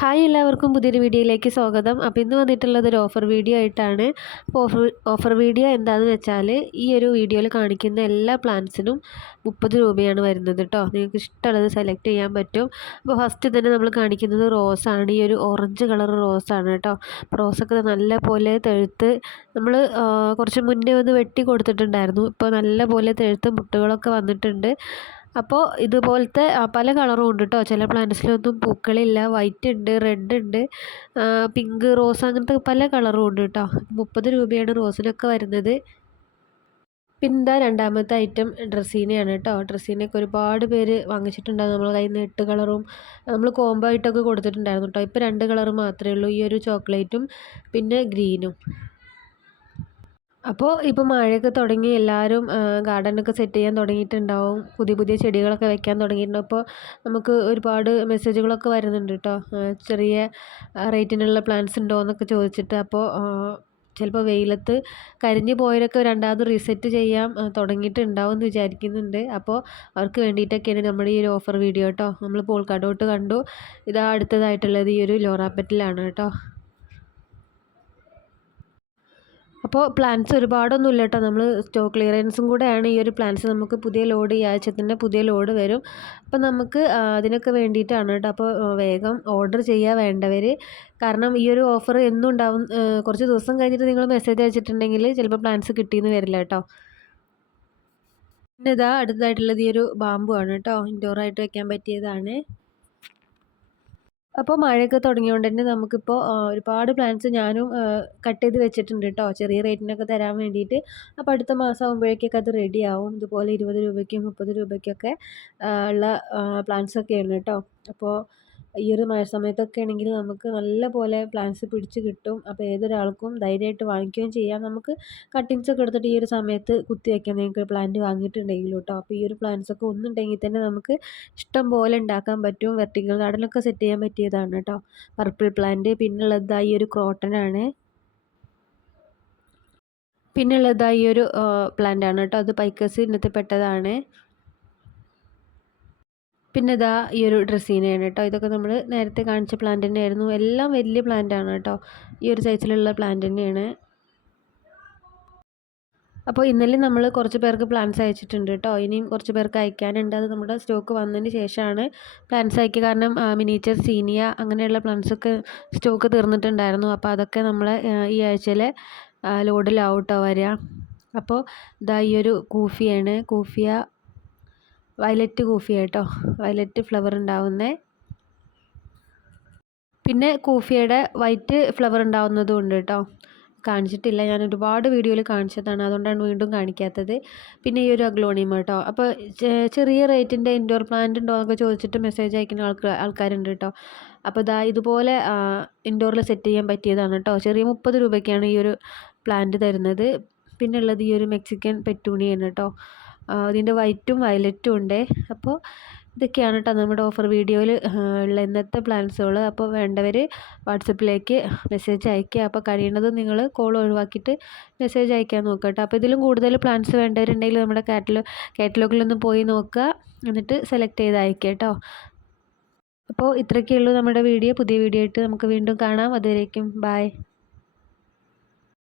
Hi എല്ലാവർക്കും പുതിയൊരു വീഡിയോയിലേക്ക് സ്വാഗതം. അപ്പോൾ ഇന്ന് വന്നിട്ടുള്ളത് ഒരു ഓഫർ വീഡിയോ ആയിട്ടാണ്. അപ്പോൾ ഓഫർ ഓഫർ വീഡിയോ എന്താണെന്ന് വെച്ചാൽ ഈ ഒരു വീഡിയോയിൽ കാണിക്കുന്ന എല്ലാ പ്ലാൻസിനും മുപ്പത് രൂപയാണ് വരുന്നത് കേട്ടോ നിങ്ങൾക്ക് ഇഷ്ടമുള്ളത് സെലക്ട് ചെയ്യാൻ പറ്റും. അപ്പോൾ ഫസ്റ്റ് തന്നെ നമ്മൾ കാണിക്കുന്നത് റോസാണ് ഈ ഒരു ഓറഞ്ച് കളർ റോസാണ് കേട്ടോ റോസൊക്കെ നല്ല പോലെ തെഴുത്ത് നമ്മൾ കുറച്ച് മുന്നേ ഒന്ന് വെട്ടി കൊടുത്തിട്ടുണ്ടായിരുന്നു. ഇപ്പോൾ നല്ല പോലെ തെഴുത്ത് മുട്ടുകളൊക്കെ വന്നിട്ടുണ്ട്. അപ്പോൾ ഇതുപോലത്തെ പല കളറും ഉണ്ട് കേട്ടോ ചില പ്ലാന്റ്സിലൊന്നും പൂക്കളില്ല. വൈറ്റ് ഉണ്ട് റെഡ് ഉണ്ട് പിങ്ക് റോസ് അങ്ങനത്തെ പല കളറും ഉണ്ട് കേട്ടോ മുപ്പത് രൂപയാണ് റോസിനൊക്കെ വരുന്നത്. പിന്നെ രണ്ടാമത്തെ ഐറ്റം? ഡ്രസ്സീനയാണ് കേട്ടോ ഡ്രസ്സീനൊക്കെ ഒരുപാട് പേര് വാങ്ങിച്ചിട്ടുണ്ടായിരുന്നു. നമ്മൾ കയ്യിൽ നിന്ന് എട്ട് കളറും നമ്മൾ കോംബോ ആയിട്ടൊക്കെ കൊടുത്തിട്ടുണ്ടായിരുന്നു കേട്ടോ ഇപ്പോൾ രണ്ട് കളർ മാത്രമേ ഉള്ളൂ. ഈ ഒരു ചോക്ലേറ്റും പിന്നെ ഗ്രീനും. അപ്പോൾ ഇപ്പോൾ മഴയൊക്കെ തുടങ്ങി എല്ലാവരും ഗാർഡനൊക്കെ സെറ്റ് ചെയ്യാൻ തുടങ്ങിയിട്ടുണ്ടാവും. പുതിയ പുതിയ ചെടികളൊക്കെ വെക്കാൻ തുടങ്ങിയിട്ടുണ്ട്. അപ്പോൾ നമുക്ക് ഒരുപാട് മെസ്സേജുകളൊക്കെ വരുന്നുണ്ട് കേട്ടോ. ചെറിയ റേറ്റിനുള്ള പ്ലാന്റ്സ് ഉണ്ടോ എന്നൊക്കെ ചോദിച്ചിട്ട്. അപ്പോൾ ചിലപ്പോൾ വെയിലത്ത് കരിഞ്ഞു പോയവരൊക്കെ രണ്ടാമത് റീസെറ്റ് ചെയ്യാം തുടങ്ങിയിട്ടുണ്ടാവും എന്ന് വിചാരിക്കുന്നുണ്ട്. അപ്പോൾ അവർക്ക് വേണ്ടിയിട്ടൊക്കെയാണ് നമ്മുടെ ഈ ഒരു ഓഫർ വീഡിയോ കേട്ടോ. നമ്മൾ പോൾക്കാടോട്ട് കണ്ടു. ഇതാ അടുത്തതായിട്ടുള്ളത് ഈ ഒരു ലോറാപ്പറ്റിലാണ് കേട്ടോ. അപ്പോൾ പ്ലാൻസ് ഒരുപാടൊന്നും ഇല്ല കേട്ടോ നമ്മൾ സ്റ്റോക്ക് ക്ലിയറൻസും കൂടെയാണ് ഈ ഒരു പ്ലാൻസ് നമുക്ക് പുതിയ ലോഡ് ഈ ആഴ്ചത്തിന്റെ പുതിയ ലോഡ് വരും. അപ്പോൾ നമുക്ക് അതിനൊക്കെ വേണ്ടിയിട്ടാണ് കേട്ടോ. അപ്പോൾ വേഗം ഓർഡർ ചെയ്യുക വേണ്ടവർ കാരണം ഈ ഒരു ഓഫർ എന്നും ഉണ്ടാവും കുറച്ച് ദിവസം കഴിഞ്ഞിട്ട് നിങ്ങൾ മെസ്സേജ് അയച്ചിട്ടുണ്ടെങ്കിൽ ചിലപ്പോൾ പ്ലാൻസ് കിട്ടിയെന്ന് വരില്ല കേട്ടോ. പിന്നെ ഇതാ അടുത്തതായിട്ടുള്ളത് ഈ ഒരു ബാമ്പു ആണ് കേട്ടോ. ഇൻഡോറായിട്ട് വെക്കാൻ പറ്റിയതാണ്. അപ്പോൾ മഴയൊക്കെ തുടങ്ങിയതുകൊണ്ട് തന്നെ നമുക്കിപ്പോൾ ഒരുപാട് പ്ലാന്റ്സ് ഞാനും കട്ട് ചെയ്ത് വെച്ചിട്ടുണ്ട് കേട്ടോ ചെറിയ റേറ്റിനൊക്കെ തരാൻ വേണ്ടിയിട്ട് അപ്പോൾ അടുത്ത മാസം ആകുമ്പോഴേക്കൊക്കെ അത് റെഡി ആവും. ഇതുപോലെ ഇരുപത് രൂപയ്ക്കും മുപ്പത് രൂപയ്ക്കൊക്കെ ഉള്ള പ്ലാന്റ്സൊക്കെയാണ് കേട്ടോ അപ്പോൾ ഈ ഒരു മഴ സമയത്തൊക്കെ ആണെങ്കിൽ നമുക്ക് നല്ല പോലെ പ്ലാന്റ്സ് പിടിച്ച് കിട്ടും. അപ്പോൾ ഏതൊരാൾക്കും ധൈര്യമായിട്ട് വാങ്ങിക്കുകയും ചെയ്യാം. നമുക്ക് കട്ടിങ്സ് ഒക്കെ എടുത്തിട്ട് ഈ ഒരു സമയത്ത് കുത്തി വയ്ക്കാം നിങ്ങൾക്ക് പ്ലാന്റ് വാങ്ങിയിട്ടുണ്ടെങ്കിൽ കേട്ടോ അപ്പോൾ ഈ ഒരു പ്ലാന്റ്സ് ഒക്കെ ഒന്നുണ്ടെങ്കിൽ തന്നെ നമുക്ക് ഇഷ്ടം പോലെ ഉണ്ടാക്കാൻ പറ്റും. വെർട്ടിക്കൽ ഗാർഡനൊക്കെ സെറ്റ് ചെയ്യാൻ പറ്റിയതാണ് കേട്ടോ പർപ്പിൾ പ്ലാന്റ് പിന്നുള്ളത് ഈ ഒരു ക്രോട്ടനാണ് പിന്നുള്ളത് ഈ ഒരു പ്ലാന്റ് ആണ് കേട്ടോ അത് പൈക്കസ് പെട്ടതാണ്. പിന്നെ ഇതാ ഈ ഒരു ഡ്രസ്സീനയാണ് കേട്ടോ ഇതൊക്കെ നമ്മൾ നേരത്തെ കാണിച്ച പ്ലാന്റ് തന്നെയായിരുന്നു. എല്ലാം വലിയ പ്ലാന്റ് ആണ് കേട്ടോ ഈ ഒരു സൈസിലുള്ള പ്ലാന്റ് തന്നെയാണ്. അപ്പോൾ ഇന്നലെ നമ്മൾ കുറച്ച് പേർക്ക് പ്ലാൻസ് അയച്ചിട്ടുണ്ട് കേട്ടോ ഇനിയും കുറച്ച് പേർക്ക് അയക്കാനുണ്ട്. അത് നമ്മുടെ സ്റ്റോക്ക് വന്നതിന് ശേഷമാണ് പ്ലാൻസ് അയക്കുക. കാരണം മിനിച്ചർ സീനിയ അങ്ങനെയുള്ള പ്ലാൻസൊക്കെ സ്റ്റോക്ക് തീർന്നിട്ടുണ്ടായിരുന്നു. അപ്പോൾ അതൊക്കെ നമ്മൾ ഈ ആഴ്ചയിലെ ലോഡിലാവും കേട്ടോ വരിക. അപ്പോൾ ഇതാ ഈ ഒരു കൂഫിയാണ്. കൂഫിയ വയലറ്റ് കോഫി കേട്ടോ വയലറ്റ് ഫ്ലവർ ഉണ്ടാവുന്നേ. പിന്നെ കോഫിയുടെ വൈറ്റ് ഫ്ലവർ ഉണ്ടാവുന്നതും ഉണ്ട് കേട്ടോ. കാണിച്ചിട്ടില്ല. ഞാൻ ഒരുപാട് വീഡിയോയിൽ കാണിച്ചതാണ്. അതുകൊണ്ടാണ് വീണ്ടും കാണിക്കാത്തത്. പിന്നെ ഈ ഒരു അഗ്ലോണിയം കേട്ടോ. അപ്പോൾ ചെറിയ റേറ്റിന്റെ ഇൻഡോർ പ്ലാന്റ് ഉണ്ടോ എന്നൊക്കെ ചോദിച്ചിട്ട് മെസ്സേജ് അയക്കുന്ന ആൾക്കാർ ആൾക്കാരുണ്ട് കേട്ടോ. അപ്പോൾ ഇതാ ഇതുപോലെ ഇൻഡോറിൽ സെറ്റ് ചെയ്യാൻ പറ്റിയതാണ് കേട്ടോ. ചെറിയ മുപ്പത് രൂപയ്ക്കാണ് ഈ ഒരു പ്ലാന്റ് തരുന്നത്. പിന്നെ ഉള്ളത് ഈ ഒരു മെക്സിക്കൻ പെറ്റൂണിയാണ് കേട്ടോ. ഇതിന്റെ വൈറ്റും വയലറ്റും ഉണ്ട്. അപ്പോൾ ഇതൊക്കെയാണ് കേട്ടോ നമ്മുടെ ഓഫർ വീഡിയോയിൽ ഉള്ള ഇന്നത്തെ പ്ലാൻസുകൾ അപ്പോൾ വേണ്ടവർ വാട്സപ്പിലേക്ക് മെസ്സേജ് അയയ്ക്കുക. അപ്പോൾ കഴിയുന്നതും നിങ്ങൾ കോൾ ഒഴിവാക്കിയിട്ട് മെസ്സേജ് അയക്കാൻ നോക്കുക കേട്ടോ. അപ്പോൾ ഇതിലും കൂടുതൽ പ്ലാൻസ് വേണ്ടവരുണ്ടെങ്കിൽ നമ്മുടെ കാറ്റലോ കാറ്റലോഗിലൊന്ന് പോയി നോക്കുക. എന്നിട്ട് സെലക്ട് ചെയ്ത് അയക്കുക കേട്ടോ. അപ്പോൾ ഇത്രയൊക്കെയുള്ളൂ നമ്മുടെ വീഡിയോ പുതിയ വീഡിയോ ആയിട്ട് നമുക്ക് വീണ്ടും കാണാം. അതുവരേക്കും ബായ്